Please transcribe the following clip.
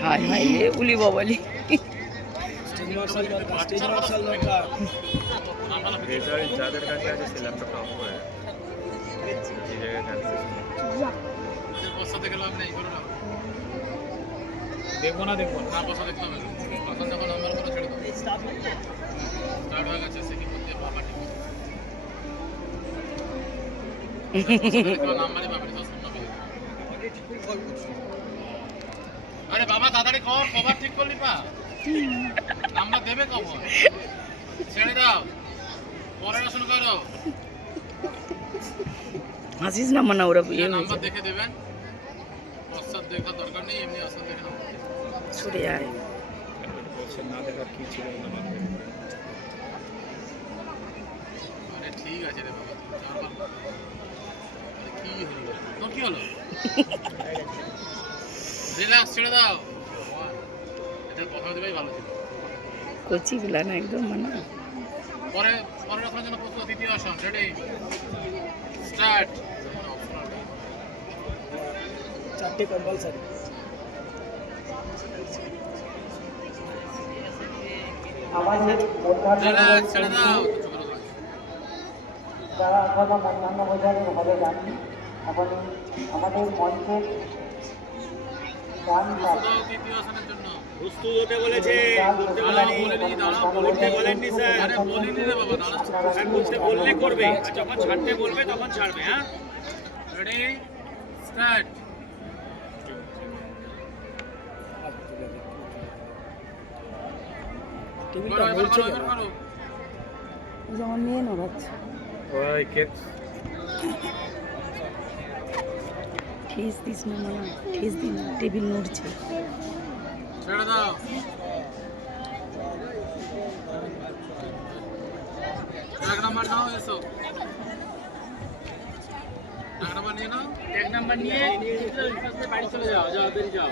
high high রে উলি বাবালি যাদের কাছে আছে সে ল্যাপটপটা অফ করে এই জায়গায় ক্যান্সেল বসাতে গেলাম নেই করো না দেখবো না বসা দেখতে হবে তখন যখন নাম্বার করে ছেড়ে দাও স্টার্ট হয়ে গেছে সে কি করতে বাবা ঠিক নাম্বারই পাবে তো শূন্য পাবে আরে বাবা তাড়াতাড়ি কর কভার ঠিক করলি পা নাম্বার দেবে কখন ছেড়ে দাও পরে শুরু করো হাসিস না মানা ওরা বুঝে নাম্বার দেখে দেবেন পশ্চাৎ দেখা দরকার নেই এমনি আসল দেখে নাও সরে আয় পশ্চাৎ না দেখার কি ছিল না আরে ঠিক আছে রে বাবা কি হলো তোর কি হলো রিল্যাক্স ছেড়ে দাও এটা কথা দিবেই ভালো ছিল কোচি গুলা না একদম মানা পরে রাখার জন্য প্রস্তুত দ্বিতীয় আসন রেডি স্টার্ট চারটে কম্পালসারি রিল্যাক্স ছেড়ে দাও যারা এখনো মধ্যাহ্ন ভোজনের ঘরে যাননি এখন আমাদের মঞ্চের গান দ্বিতীয় আসনের জন্য প্রস্তুত হতে বলেছে করতে বলেননি স্যার আরে বলিনি রে বাবা দাঁড়া স্যার করতে বললে করবে আর যখন ছাড়তে বলবে তখন ছাড়বে হ্যাঁ রেডি স্টার্ট টেবিলটা বলছে যেমন নিয়ে নড়াচ্ছে ওই কে ঠেস দিস না মানা ঠেস দিন টেবিল নড়ছে ছেড়ে দাও এক নাম্বার নাও এসো এক নাম্বার নিয়ে নাও এক নাম্বার নিয়ে বাড়ি চলে যাও বেরিয়ে যাও